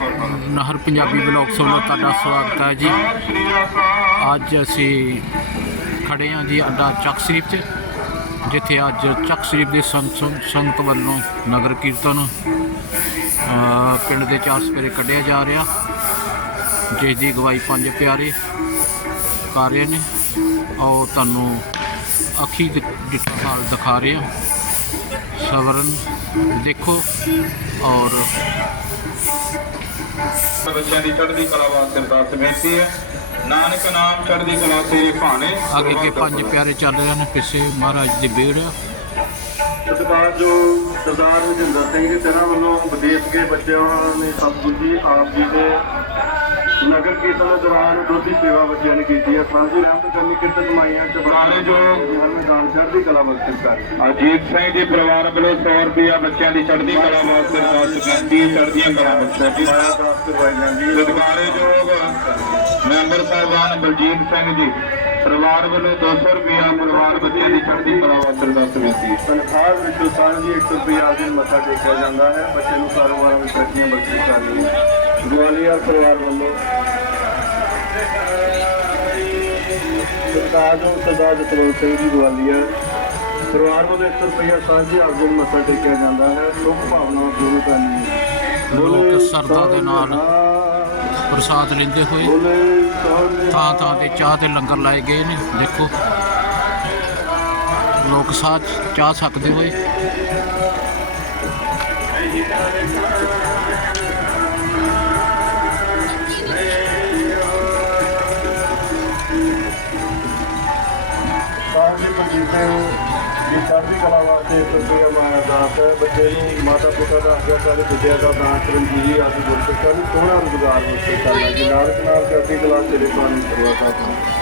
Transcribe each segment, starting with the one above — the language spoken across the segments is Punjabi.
ਨਹਿਰ ਪੰਜਾਬੀ ਬਲੌਗ ਸੁਣੋ, ਤੁਹਾਡਾ ਸਵਾਗਤ ਹੈ ਜੀ। ਅੱਜ ਅਸੀਂ ਖੜੇ ਹਾਂ ਜੀ ਅੱਡਾ ਚੱਕ ਸ਼ਰੀਫ 'ਚ ਜਿੱਥੇ ਅੱਜ ਚੱਕ ਸ਼ਰੀਫ ਦੇ ਸੰਤ ਸੰਗਤ ਵੱਲੋਂ ਨਗਰ ਕੀਰਤਨ ਪਿੰਡ ਦੇ ਚਾਰ ਸਪੇਰੇ ਕੱਢਿਆ ਜਾ ਰਿਹਾ। ਜਿਸ ਦੀ ਅਗਵਾਈ ਪੰਜ ਪਿਆਰੇ ਕਰ ਰਹੇ ਨੇ। ਔਰ ਤੁਹਾਨੂੰ ਅੱਖੀ ਦਿਖਾ ਰਹੇ ਸਵਰਨ ਦੇਖੋ ਔਰ ਬੱਚਿਆਂ ਦੀ ਚੜ੍ਹਦੀ ਕਲਾ ਵਾਸਤੇ ਅਰਦਾਸ ਬੇਨਤੀ ਹੈ। ਨਾਨਕ ਨਾਮ ਚੜ੍ਹਦੀ ਕਲਾ ਤੇਰੇ ਭਾਣੇ। ਅੱਗੇ ਅੱਗੇ ਪੰਜ ਪਿਆਰੇ ਚੱਲ ਰਹੇ ਨੇ ਪਿੱਛੇ ਮਹਾਰਾਜ ਦੀ ਬੇੜ ਸਤਿਕਾਰ ਜੋ ਸਰਦਾਰ ਰਜਿੰਦਰ ਸਿੰਘ ਜੀ ਤੇਨਾਂ ਵੱਲੋਂ ਵਿਦੇਸ਼ ਕੇ ਬੱਚਿਆਂ ਨੇ ਸਤਿਗੁਰੂ ਜੀ ਆਪ ਜੀ ਦੇ ਨਗਰ ਕੀਰਤਨ ਦੇ ਦੌਰਾਨ ਦੋਧੀ ਸੇਵਾ ਬੱਚਿਆਂ ਨੇ ਕੀਤੀ। ਹੈ ਸਾਂਝੀ ਰਹਿਮਤ ਕਰਨੀ ਕਿਰਤ ਕਮਾਈਆਂ ਚ ਪੁਰਾਣੇ ਜੋ ਹਰ ਦਾਨ ਚੜ੍ਹਦੀ ਕਲਾ ਬਖਸ਼ਿਸ਼ ਕਰ ਅਜੀਤ ਸਿੰਘ ਜੀ ਪਰਿਵਾਰ ਵੱਲੋਂ 100 ਰੁਪਇਆ ਬੱਚਿਆਂ ਦੀ ਚੜ੍ਹਦੀ ਕਲਾ ਵਾਸਤੇ ਬੇਨਤੀ ਹੈ ਚੜ੍ਹਦੀਆਂ ਕਲਾ ਬਖਸ਼ੋ ਜੀ ਮਾਇਆ ਦਾਸ ਕਰਵਾਈ ਜਾਂਦੀ ਹੈ। ਸਤਿਕਾਰੇ ਯੋਗ ਮੈਂਬਰ ਸਾਹਿਬਾਨ ਬਲਜੀਤ ਸਿੰਘ ਜੀ ਪਰਿਵਾਰ ਵੱਲੋਂ 200 ਰੁਪਇਆ ਪਰਿਵਾਰ ਬੱਚਿਆਂ ਦੀ ਚੜ੍ਹਦੀ ਕਲਾ ਵਾਸਤੇ ਬੇਨਤੀ ਹੈ ਤਨਖਾਹ ਵਿੱਚੋਂ ਸਾਂਝੀ 100 ਰੁਪਇਆ ਦਿਨ ਮੱਥਾ ਟੇਕਿਆ ਜਾਂਦਾ ਹੈ। ਬੱਚੇ ਨੂੰ ਕਾਰੋਬਾਰਾਂ ਵਿੱਚ ਤਰੱਕੀਆਂ ਬਖਸ਼ਿਸ਼ ਕਰਨੀ ਗਵਾਲੀਅਰ ਪਰਿਵਾਰ ਵੱਲੋਂ ਸਰਦਾਰ ਜੋ ਸਰਦਾਰ ਜਤਰੋਲ ਸਿੰਘ ਜੀ ਗਵਾਲੀਅਰ ਪਰਿਵਾਰ ਵੱਲੋਂ 100 ਰੁਪਇਆ ਸਾਂਝੀ ਆਪ ਦਿਨ ਮੱਥਾ ਟੇਕਿਆ ਜਾਂਦਾ ਹੈ। ਸੁਖ ਭਾਵਨਾ ਦੂਰ ਕਰਨੀ ਲੋਕ ਸਰਦਾ ਦੇ ਨਾਲ ਪ੍ਰਸਾਦ ਲੈਂਦੇ ਹੋਏ ਥਾਂ ਥਾਂ ਤੇ ਚਾਹ ਦੇ ਲੰਗਰ ਲਾਏ ਗਏ ਨੇ। ਦੇਖੋ ਲੋਕ ਸਾਥ ਚਾਹ ਸਕਦੇ ਹੋਏ। ਚੜ੍ਹਦੀ ਕਲਾ ਵਾਸਤੇ ਇੱਕ ਮਾਇਆ ਦਾਸ ਬੱਚੇ ਨੂੰ ਮਾਤਾ ਪਿਤਾ ਦਾ ਆਗਿਆਕਾਰੀ ਵਿਦਿਆ ਦਾ ਦਾਨ ਚਰਨਜੀਵੀ ਆਦਿ ਗੁਰਸਿੱਖਿਆ ਨੂੰ ਸੋਹਣਾ ਰੁਜ਼ਗਾਰ ਮੁਕਤ ਕਰਨਾ ਜੀ, ਨਾਨਕ ਨਾਮ ਚੜ੍ਹਦੀ ਕਲਾ ਤੇਰੇ ਪਾਣੀ ਸਰਵਦਾ ਦਾ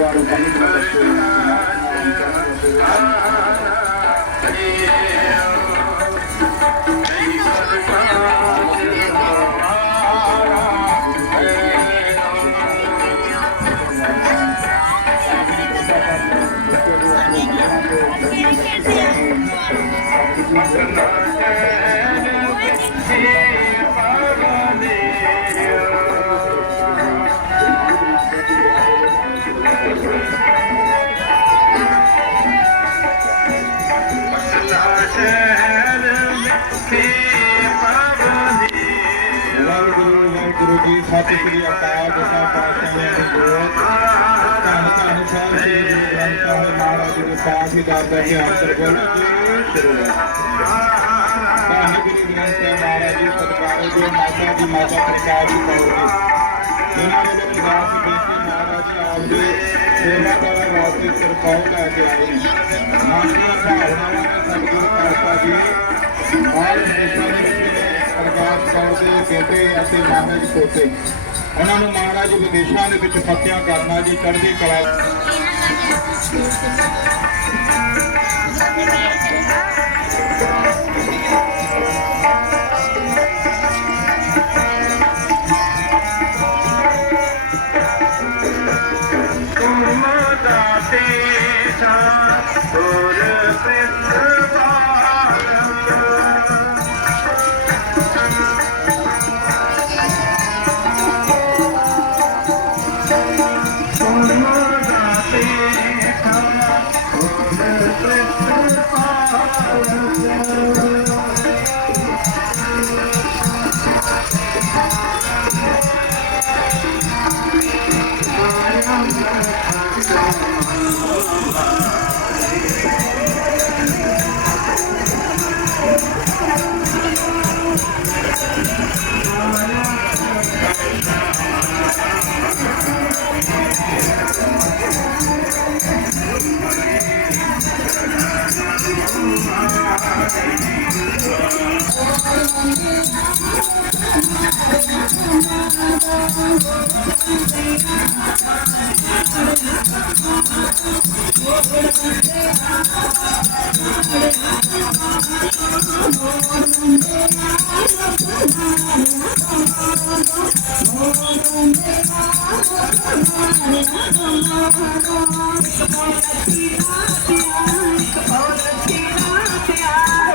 Yeah. ਵਾਹਿਗੁਰੂ ਵਾਹਿਗੁਰੂ ਜੀ, ਸਤਿ ਸ੍ਰੀ ਅਕਾਲ ਦਸਾਂ ਪਾਤਸ਼ਾਹਾਂ ਦੀ ਜੋਤ ਧੰਨ ਧੰਨ ਸਾਹਿਬ ਸ੍ਰੀ ਗੁਰੂ ਗ੍ਰੰਥ ਸਾਹਿਬ ਮਹਾਰਾਜ ਜੀ ਦੇ ਪਾਠ ਹੀ ਦਾਤਾ ਜੀ ਅੰਤਰ ਬੋਲੋ ਜੀ ਸ਼ੁਰੂ ਧੰਨ ਗੁਰੂ ਗ੍ਰੰਥ ਸਾਹਿਬ ਮਹਾਰਾਜ ਜੀ, ਸਤਿਕਾਰੋ ਜੋ ਮਾਤਾ ਦੀ ਮਾਤਾ ਪ੍ਰਕਾਸ਼ ਜੀ ਪਾਉਗੇ ਜਿਨ੍ਹਾਂ ਨੇ ਅਰਦਾਸ ਬੇਨਤੀ ਮਹਾਰਾਜ ਜੀ ਆਪ ਦੇ ਸੇਵਾਦਾਰਾਂ ਵਾਸਤੇ ਕਿਰਪਾਉ ਲੈ ਕੇ ਆਏ। ਮਨ ਦੀਆਂ ਭਾਵਨਾਵਾਂ ਨਾਲ ਸਤਿਗੁਰੂ ਪਾਤਸ਼ਾਹ ਜੀ ਆਲ ਹਮੇਸ਼ਾ ਪ੍ਰਤਾਪ ਕੌਰ ਦੇ ਬੇਟੇ ਅਤੇ ਮਹਾਰਾਜ ਪੋਤੇ ਉਹਨਾਂ ਨੂੰ ਮਹਾਰਾਜ ਵਿਦੇਸ਼ਾਂ ਦੇ ਵਿੱਚ ਫਤਿਆ ਕਰਨਾ ਜੀ, ਚੜ੍ਹਦੀ ਕਲਾ ਤੂੰ ਮਾਤਾ ਸਾ ਹੋਰ ਪਿੰਡ ਇੱਕ ਬੋਲ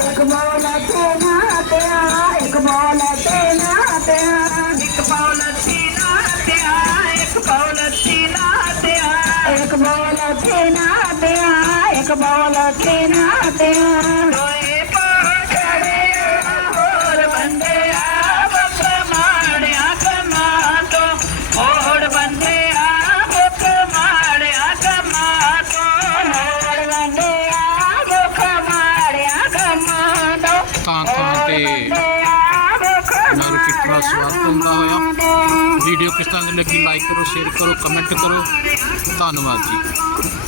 ਇੱਕ ਬੋਲ ਤੇਨਾ ਪਿਆ ਇੱਕ ਬੋਲ ਤੇਨਾ ਪਿਆ ਇੱਕ ਬੋਲ ਤੇਨਾ ਪਿਆ ਇੱਕ ਥਾਂ ਥਾਂ ਤੇ ਮਾਰਕੀਟ ਦਾ ਸਵਾਗਤ ਹੁੰਦਾ ਹੋਇਆ। ਵੀਡੀਓ ਕਿਸ ਤਰ੍ਹਾਂ ਦੀ ਲੱਗੀ ਲਾਈਕ ਕਰੋ ਸ਼ੇਅਰ ਕਰੋ ਕਮੈਂਟ ਕਰੋ। ਧੰਨਵਾਦ ਜੀ।